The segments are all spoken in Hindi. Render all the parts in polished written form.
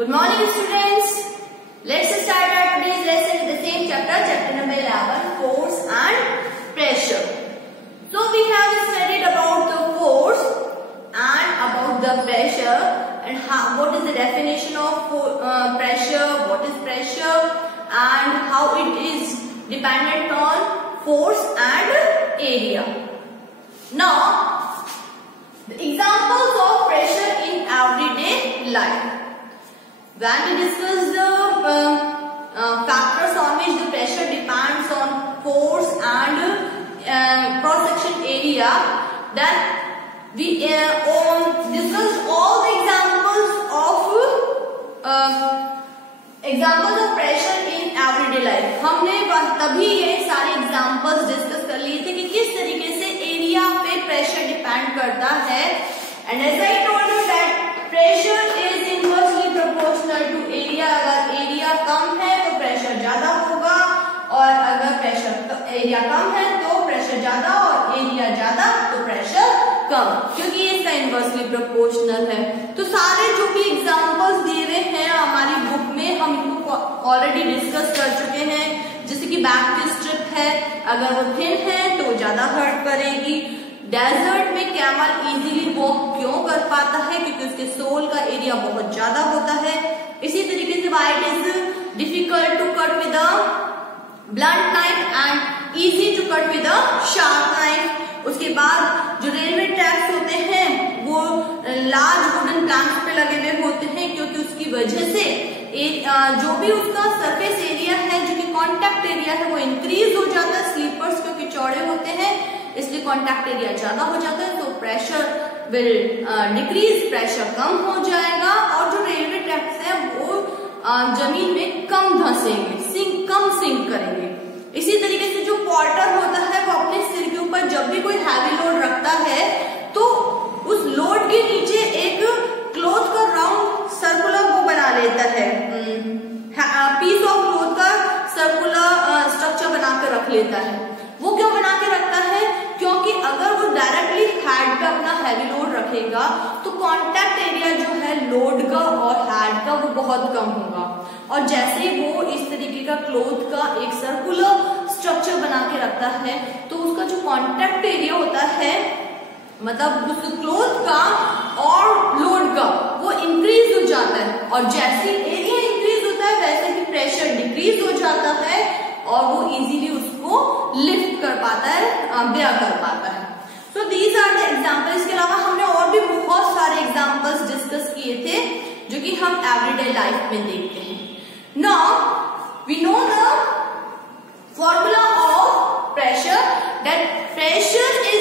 Good morning, students. Let's start our today's lesson with the same chapter, chapter number 11, force and pressure. So we have studied about the force and about the pressure and what is the definition of pressure, what is pressure and how it is dependent on force and area. Now, the examples of pressure in everyday life. When we discuss the factors on which the pressure depends on force and cross-section area, then we discussed all the examples of pressure in everyday life. हमने तभी ये सारे examples डिस्कस कर लिए थे कि किस तरीके से एरिया पे प्रेशर डिपेंड करता है. And as I told you that pressure is inversely proportional to area. अगर एरिया कम है तो प्रेशर ज्यादा होगा और अगर प्रेशर एरिया कम है तो प्रेशर ज्यादा और एरिया ज्यादा तो प्रेशर कम, क्योंकि ये इसका इनवर्सली प्रोपोर्शनल है. तो सारे जो भी एग्जांपल्स दिए हुए हैं हमारी बुक में हम इनको ऑलरेडी डिस्कस कर चुके हैं. जैसे कि बैक की स्ट्रिप है, अगर वो थिन है तो वो ज्यादा हर्ट करेगी. डेजर्ट में कैमल इजीली वॉक क्यों कर पाता है? क्योंकि उसके सोल का एरिया बहुत ज्यादा होता है. इसी तरीके से why it is difficult to cut with a blunt knife and easy to cut with a sharp knife. उसके बाद जो रेलवे ट्रैक्स होते हैं वो लार्ज वुडन प्लैंक्स पे लगे हुए होते हैं, क्योंकि उसकी वजह से जो भी उसका सरफेस एरिया है, जो कि कॉन्टैक्ट एरिया है, वो इंक्रीज हो जाता है. स्लीपर्स क्योंकि चौड़े होते हैं इसलिए कॉन्टैक्ट एरिया ज्यादा हो जाता है, तो प्रेशर विल डिक्रीज, प्रेशर कम हो जाएगा और जो रेलवे ट्रैक्स हैं वो जमीन में कम धंसेंगे, कम सिंक करेंगे. इसी तरीके से जो पोर्टर होता है वो अपने सिर के ऊपर जब भी कोई हैवी लोड रखता है तो उस लोड के नीचे एक क्लॉथ का राउंड सर्कुलर वो बना लेता है, पीस ऑफ क्लॉथ का सर्कुलर स्ट्रक्चर बना के रख लेता है. वो क्यों बना के रखता है? क्योंकि अगर वो डायरेक्टली हेड पे अपना हैवी लोड रखेगा तो कांटेक्ट एरिया जो है लोड का और हेड का वो बहुत कम होगा, और जैसे ही वो इस तरीके का क्लॉथ का एक सर्कुलर स्ट्रक्चर बना के रखता है तो उसका जो कांटेक्ट एरिया होता है, मतलब उस क्लॉथ का और लोड का, वो इंक्रीज हो जाता है. और जैसे एरिया इंक्रीज होता है वैसे ही प्रेशर डिक्रीज हो जाता है और वो इजीली उसको लिफ्ट कर पाता है, बेयर कर पाता है. तो दीज आर द एग्जांपल. इसके अलावा हमने और भी बहुत सारे एग्जांपल्स डिस्कस किए थे जो कि हम एवरीडे लाइफ में देखते हैं. Now we know the formula of pressure, that pressure is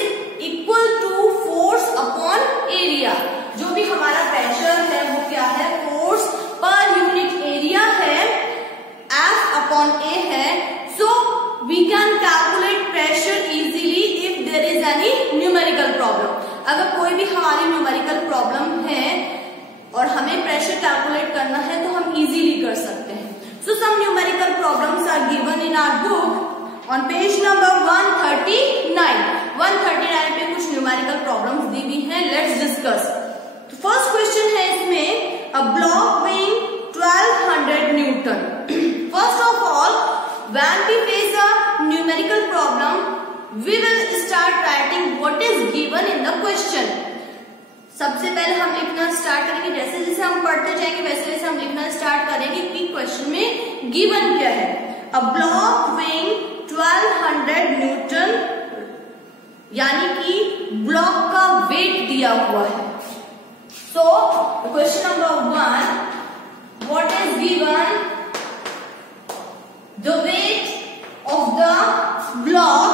equal to force upon area. जो भी हमारा प्रेशर है वो क्या है? फोर्स पर यूनिट एरिया है, F upon A है. So we can calculate pressure easily if there is any numerical problem. अगर कोई भी हमारी न्यूमेरिकल प्रॉब्लम है और हमें प्रेशर कैलकुलेट करना है तो हम इजीली कर सकते हैं. So some numerical problems are given in our book on page number 139. 139 पे कुछ न्यूमेरिकल प्रॉब्लम्स दी हुई हैं. Let's discuss. तो फर्स्ट क्वेश्चन है इसमें, a block weighing 1200 Newton. First of all, when we face a numerical problem, we will start writing what is given in the question. सबसे पहले हम लिखना स्टार्ट करेंगे, जैसे जैसे हम पढ़ते जाएंगे वैसे वैसे हम लिखना स्टार्ट करेंगे कि क्वेश्चन में गिवन क्या है. A block weighing 1200 Newton, यानी कि ब्लॉक का वेट दिया हुआ है. So question number 1, what is given? The weight of the block,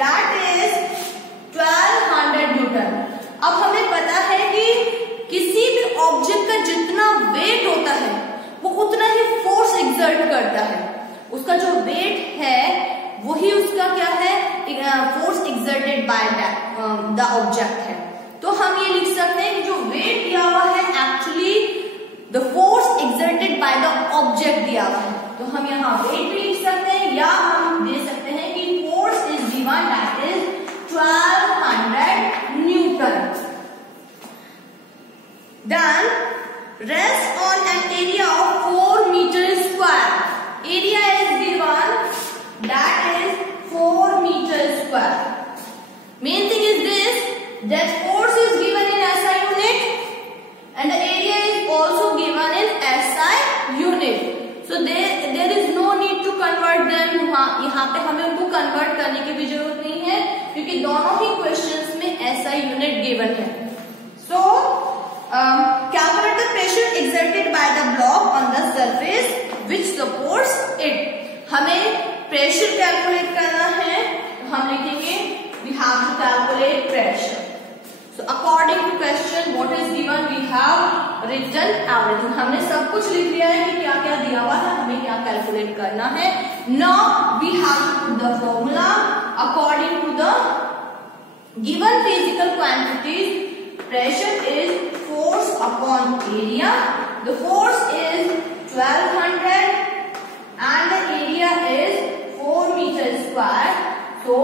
that is 1200 Newton. अब हमें पता है कि किसी भी ऑब्जेक्ट का जितना वेट होता है वो उतना ही फोर्स एक्सर्ट करता है. उसका जो वेट है वही उसका क्या है? Force exerted by the object है. तो हम ये लिख सकते हैं कि जो वेट दिया हुआ है actually the force exerted by the object दिया हुआ है. तो हम यहाँ वेट भी लिख सकते हैं या हम दे सकते हैं कि force is given, that is 1200 Newton. Then rests on an area of 4 meters square. Area is given, that is 4 meters square. Main thing is this, that force is given in SI unit and the area is also given in SI unit. So there is no need to convert them. यहाँ पे हमें उनको कन्वर्ट करने की भी जरूरत नहीं है क्योंकि दोनों ही क्वेश्चंस में SI यूनिट गिवन है. So calculate the pressure exerted by the block on the surface which supports it. हमें प्रेशर कैलकुलेट करना है, हम लिखेंगे we have to calculate pressure. So according to question what is given we have written everything. हमने सब कुछ लिख लिया है कि क्या क्या दिया हुआ है, हमें क्या कैलकुलेट करना है. Now we have to put the formula according to the given physical quantities. Pressure is force upon area. The force is 1200 and the area is 4 meters square. So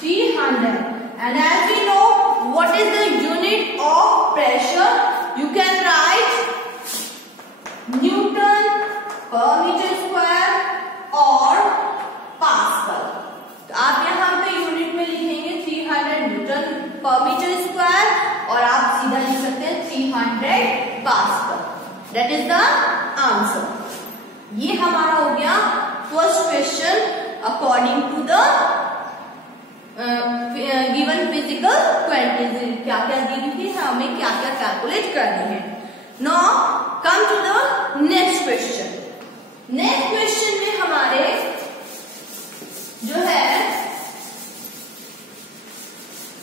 300. And as we know what is the unit of pressure, you can write Newton per meter square or Pascal. तो आप यहाँ पे यूनिट में लिखेंगे 300 न्यूटन पर मीटर स्क्वायर और आप सीधा लिख सकते हैं 300 pascal. That is the answer. ये हमारा हो गया first question according to the given physical quantities. क्या क्या दी हुई थी, हमें क्या क्या कैलकुलेट करनी है. Now come to the next question. Next question में हमारे जो है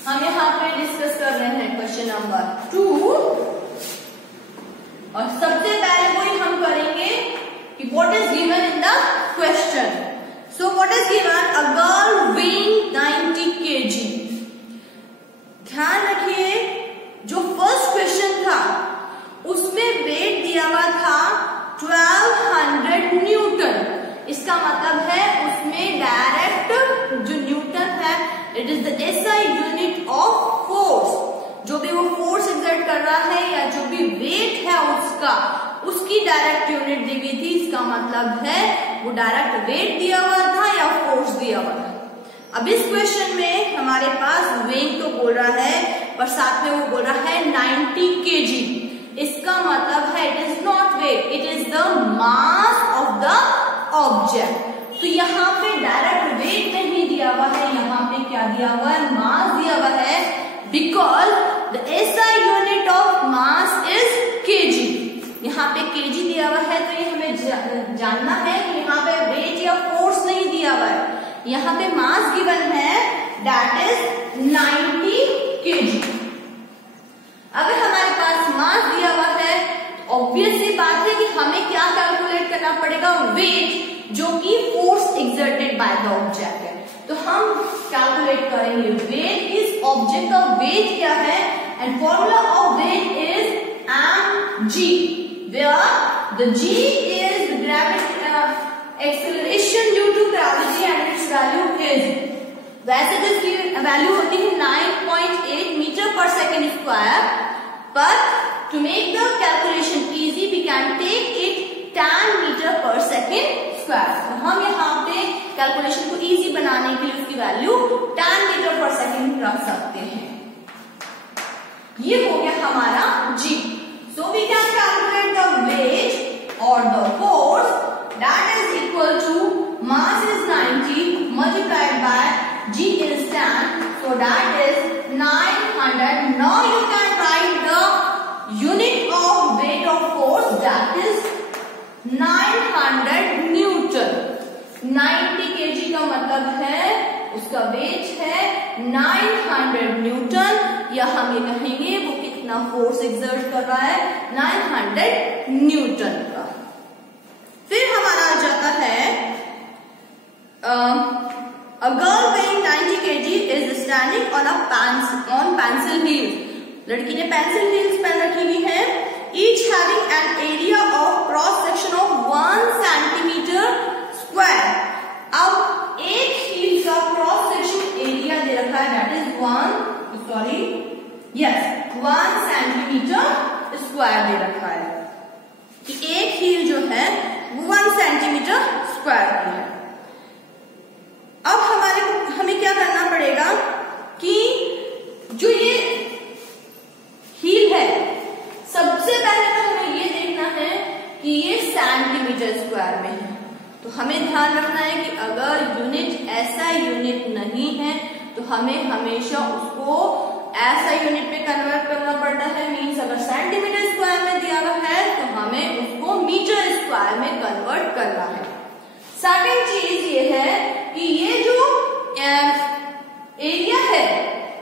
हम यहाँ पे डिस्कस कर रहे हैं क्वेश्चन नंबर 2 और सबसे पहले वही हम करेंगे कि what is given in the question. So what is given, a girl weighing 90 kg. ध्यान रखिए जो फर्स्ट क्वेश्चन था उसमें वेट दिया हुआ था 1200 न्यूटन. इसका मतलब है उसमें डायरेक्ट जो न्यूटन है it is the SI unit of force. जो भी वो फोर्स एक्सर्ट कर रहा है या जो भी वेट है उसका, उसकी डायरेक्ट यूनिट दी हुई थी. इसका मतलब है वो डायरेक्ट वेट दिया हुआ था या फोर्स दिया हुआ था. अब इस क्वेश्चन में हमारे पास वेट तो बोल रहा है पर साथ में वो बोल रहा है 90 kg. इसका मतलब है it is not weight, it is the mass of the object. तो यहाँ पे डायरेक्ट वेट नहीं दिया हुआ है, यहाँ पे क्या दिया हुआ है, मास दिया हुआ है. Because the SI unit of mass is kg. यहाँ पे kg दिया हुआ है तो ये हमें जानना है कि यहाँ पे वेट या फोर्स नहीं दिया हुआ है, यहाँ पे मास गिवन है दैट इज 90 kg. अगर हमारे पास मास दिया हुआ है ऑब्वियस सी बात है कि हमें क्या कैलकुलेट करना पड़ेगा, वेट जो कि force exerted by the object है. तो हम कैलकुलेट करेंगे वेट. इस ऑब्जेक्ट का वेट क्या है and formula of weight is mg where the g is the gravity acceleration due to gravity and its value is, वैसे जिसकी वैल्यू होती है 9.8 मीटर पर second square. but to make the calculation easy we can take it 10 metre पर सेकेंड स्क्वायर. तो हम यहाँ पे कैलकुलेशन को इजी बनाने के लिए उसकी वैल्यू 10 मीटर पर सेकेंड रख सकते हैं. ये हो गया हमारा g. So we can calculate the weight or the force that is equal to mass is 90 multiplied by g is 10. So that is 900. Now you can write the unit of weight of force that is 900 Newton. 90 kg का मतलब है उसका वेट है 900 न्यूटन, या हम ये कहेंगे वो कितना फोर्स एक्सर्ट कर रहा है 900 न्यूटन का. फिर हमारा आ जाता है a girl weighing 90 kg is standing on pencil heels. लड़की ने पेंसिल हील्स पहन रखी हुई है. each having an area of cross section of 1 centimeter square. अब एक हील का क्रॉस सेक्शन एरिया दे रखा है that is 1 yes 1 centimetre square दे रखा है कि एक हील जो है वो 1 सेंटीमीटर स्क्वायर की है। अब हमें क्या करना पड़ेगा कि जो ये हील है सबसे पहले तो हमें ये देखना है कि ये सेंटीमीटर स्क्वायर में है। तो हमें ध्यान रखना है कि अगर यूनिट ऐसा यूनिट नहीं है तो हमें हमेशा उसको ऐसा यूनिट पे कन्वर्ट करना पड़ता है। मीन्स अगर सेंटीमीटर स्क्वायर में दिया हुआ है तो हमें उसको मीटर स्क्वायर में कन्वर्ट करना है। सेकंड चीज ये है कि ये जो एरिया है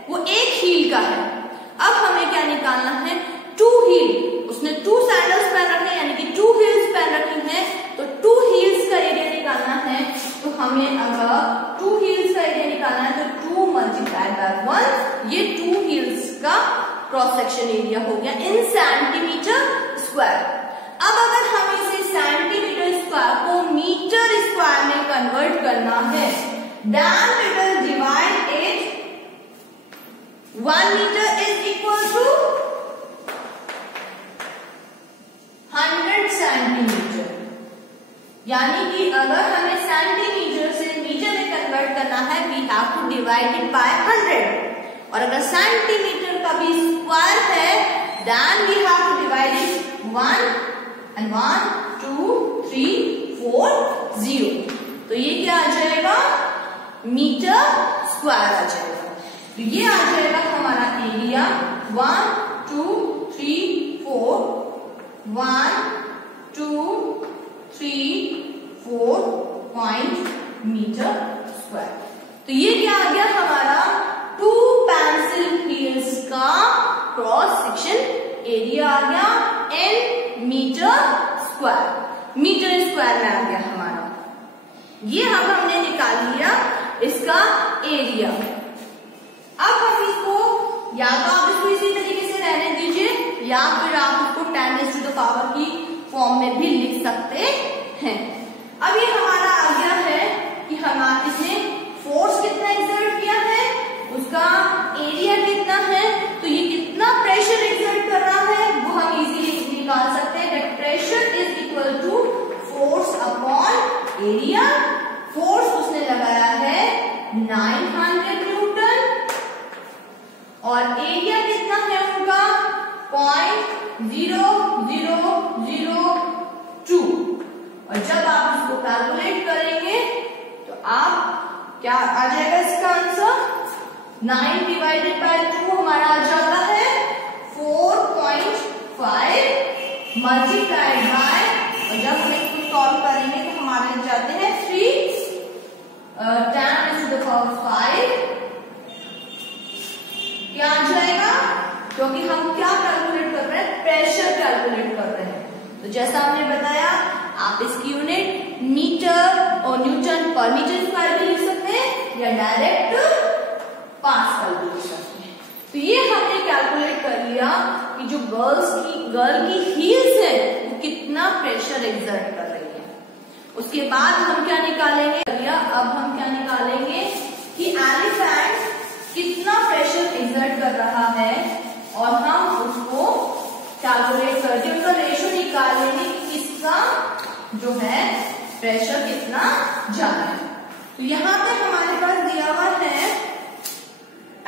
वो एक हील का है। अब हमें क्या निकालना है, 2 हील, उसने 2 सैंडल्स पहन रखे हैं यानी कि 2 हील्स पहन रखी हैं, तो 2 हील्स का एरिया निकालना है। तो हमें अगर 2 हील्स का एरिया निकालना है तो 2 मल्टीप्लाइड बाय 1, ये 2 हील्स का क्रॉस सेक्शन एरिया हो गया इन सेंटीमीटर स्क्वायर। अब अगर हम इसे सेंटीमीटर स्क्वायर को मीटर स्क्वायर में कन्वर्ट करना है, then we will divide it 1 meter is equal to 100 centimetre. यानी कि अगर हमें सेंटीमीटर से मीटर में कन्वर्ट करना है we have to divide it by 100। और अगर सेंटीमीटर का भी स्क्वायर है then we have to divide it 1 and 1 2 3 4 0। तो ये क्या आ जाएगा, मीटर स्क्वायर आ जाएगा। तो ये आ जाएगा हमारा एरिया 1 2 3 4 1 2 3 4 पॉइंट मीटर स्क्वायर। तो ये क्या आ गया हमारा 2 पेंसिल हील्स का क्रॉस सेक्शन एरिया आ गया n metre square. Metre square में आ गया हमारा। ये हमने निकाल लिया इसका एरिया। अब हम इसको या तो आप इसको इसी तरीके से रहने दीजिए या फिर आप इसको 10⁻⁴ की फॉर्म में भी लिख सकते हैं। अब ये हमारा आ गया है कि हमारे इसने फोर्स कितना एक्सर्ट किया है, उसका एरिया कितना है, तो ये कितना प्रेशर एक्सर्ट कर रहा है वो हम इजीली निकाल सकते हैं। That pressure is equal to force upon area. Force उसने लगाया है 900 न्यूटन और एरिया कितना है उनका 0.0002। और जब आप इसको कैलकुलेट करेंगे तो आप क्या आ जाएगा इसका आंसर 9 डिवाइडेड बाय 2 हमारा आ जाता है 4.5 मल्टीप्लाइड बाय, और जब हम इसको सॉल्व करेंगे तो हमारे जाते हैं 3 10⁵ क्या आ जाएगा, क्योंकि हम क्या कैलकुलेट कर रहे हैं, प्रेशर कैलकुलेट कर रहे हैं। तो जैसा हमने बताया आप इसकी यूनिट मीटर और न्यूटन पर मीटर स्क्वायर भी लिख सकते हैं या डायरेक्ट पास्कल भी लिख सकते हैं। तो ये हमने कैलकुलेट कर लिया कि जो गर्ल की हील्स है वो कितना प्रेशर एक्सर्ट कर रही है। उसके बाद हम क्या निकालेंगे, अब हम क्या निकालेंगे कि एलिफेंट कितना प्रेशर एक्सर्ट कर रहा है और हम उसको कैलकुलेट करके उनका रेशियो निकाल लेंगे कि किसका जो है प्रेशर कितना ज्यादा है। तो यहाँ पे हमारे पास दिया हुआ है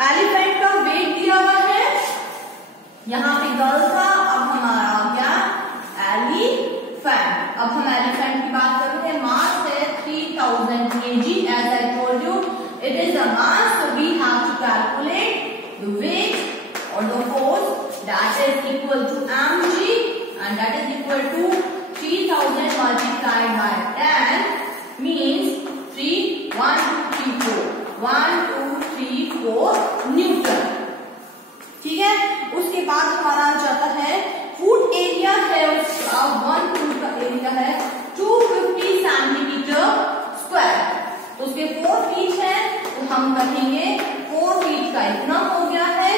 एलिफेंट का वेट दिया हुआ है, यहाँ पे गर्ल था, अब हमारा आ गया एलिफेंट। अब हम एलिफेंट की बात करते हैं, मास है 3000 kg as I told you it is a mass, so we have to calculate the weight or the force that is equal to mg and that is equal to 3000 multiplied by 10 means 3 1 2 3 4 1 2 3 4 Newton. ठीक है, उसके बाद हमारा आ जाता है फुट एरिया है उसका 1 फुट का एरिया है 250 सेंटीमीटर स्क्वायर। तो उसके 4 फीट है तो हम कहेंगे 4 फीट का इतना हो गया है।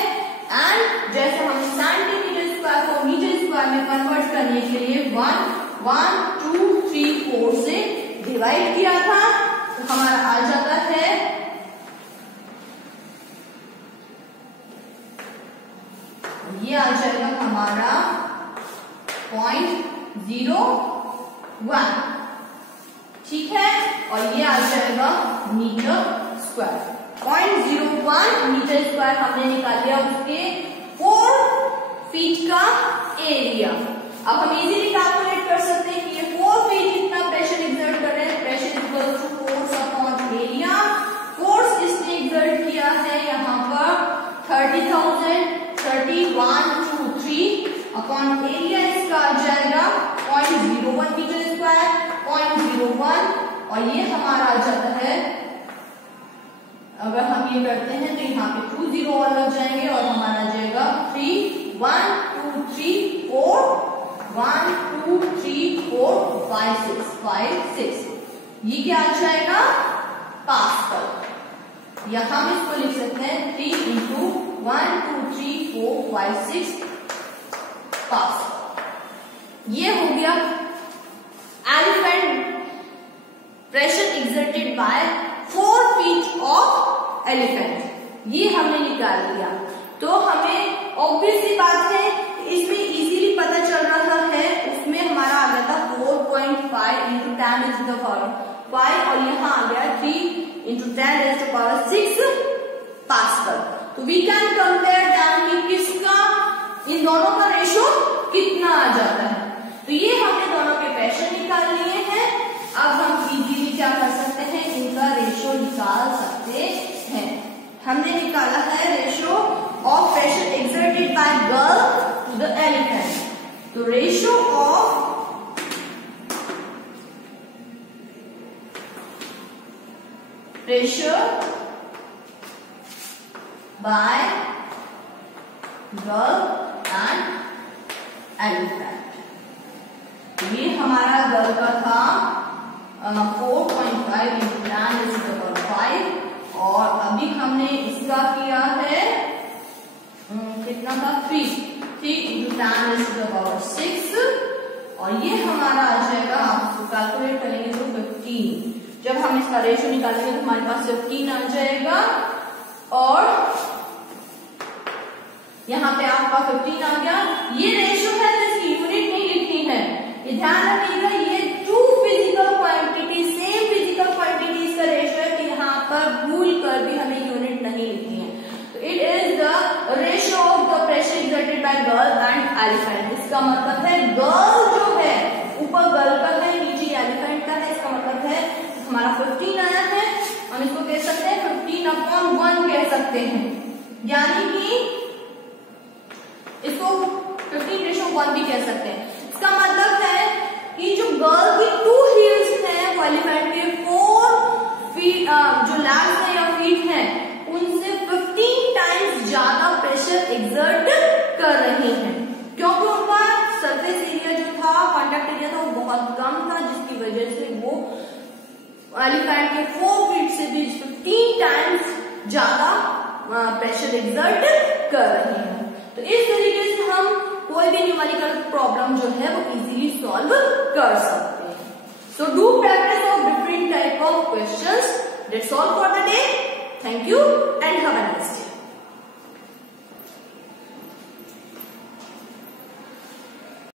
एंड जैसे हमने सेंटीमीटर स्क्वायर को मीटर स्क्वायर में कन्वर्ट करने के लिए 1 2 3 4 से डिवाइड किया था तो हमारा आ जाता है ये आ जाएगा हमारा 0.01, ठीक है, और ये आ जाएगा मीटर स्क्वायर। 0.01 मीटर स्क्वायर हमने निकाल लिया उसके 4 फीट का एरिया। अब हम इजीली कैलकुलेट कर सकते हैं कि ये 4 फीट कितना प्रेशर एक्सर्ट कर रहे हैं। Pressure equal to force upon area. Force इसने एक्सर्ट किया है यहाँ पर 30,000, 3123 अपॉन एरिया इसका आ जाएगा 0.01 मीटर स्क्वायर, 0.01, और ये हमारा आ जाता है, अगर हम ये करते हैं तो यहाँ पे 2 0 और लग जाएंगे और हमारा आ जाएगा 3 1 2 3 4 1 2 3 4 5 6। ये क्या आ जाएगा पास्कल, या हम इसको लिख सकते हैं 3 इंटू 1 2 3 4 5 6 पास्कल। ये हो गया elephant pressure exerted bye 4 feet of elephant, ये हमने निकाल लिया। तो हमें ऑब्वियसली बात है इसमें इजीली पता चल रहा है, उसमें हमारा आ गया था 4.5 इंटू 10⁵ और यहाँ आ गया 3 इंटू 10⁶ पास्कल। तो वी कैन कंपेयर दैट कि किसका इन दोनों का रेशो कितना आ जाता है। तो ये हमने दोनों के प्रेशर निकाल लिए हैं। अब हम इजीली क्या कर सकते हैं, इनका रेशो निकाल सकते हैं। हमने निकाला है ratio of pressure exerted by girl to the elephant. तो ratio of pressure by girl and elephant, ये हमारा गर्ल का था 4.5 इंटू 10⁵, और अभी हमने इसका किया है कितना था 3 इंटू 10⁶, और ये हमारा आ जाएगा, आप कैलकुलेट करेंगे तो 15। जब हम इसका रेशो निकालेंगे तो हमारे पास 15 आ जाएगा, और यहाँ पे आपका 15 आ गया। ये रेशो है तो इसकी यूनिट नहीं लिखनी है, ये ध्यान रखिएगा। ये 2 physical quantity, same physical quantities का रेशो है, तो यहाँ पर भूल कर भी हमें यूनिट नहीं लिखनी है। तो it is the ratio of the pressure exerted by girl and elephant. इसका मतलब है गर्ल जो है ऊपर गर्ल का है, नीचे एलिफेंट का है, इसका मतलब है हमारा 15 आया है, हम इसको कह सकते हैं 15/1 कह सकते हैं, यानी कि इसको 15:1 भी कह सकते हैं। इसका मतलब है कि जो गर्ल की 2 हील्स हैं वो एलिफेंट के 4 फीट जो लैग्स है या फीट हैं उनसे 15 टाइम्स ज्यादा प्रेशर एक्सर्ट कर रही हैं, क्योंकि उनका सरफेस एरिया जो था, कॉन्टैक्ट एरिया था, वो बहुत कम था, जिसकी वजह से वो एलिफेंट के 4 फीट से भी 15 टाइम्स ज्यादा प्रेशर एक्सर्ट कर रही हैं। तो इस तरीके से हम कोई भी न्यूमेरिकल प्रॉब्लम जो है वो इजीली सॉल्व कर सकते हैं। So do practice of different type of questions. That's all for the day. Thank you and have a nice day.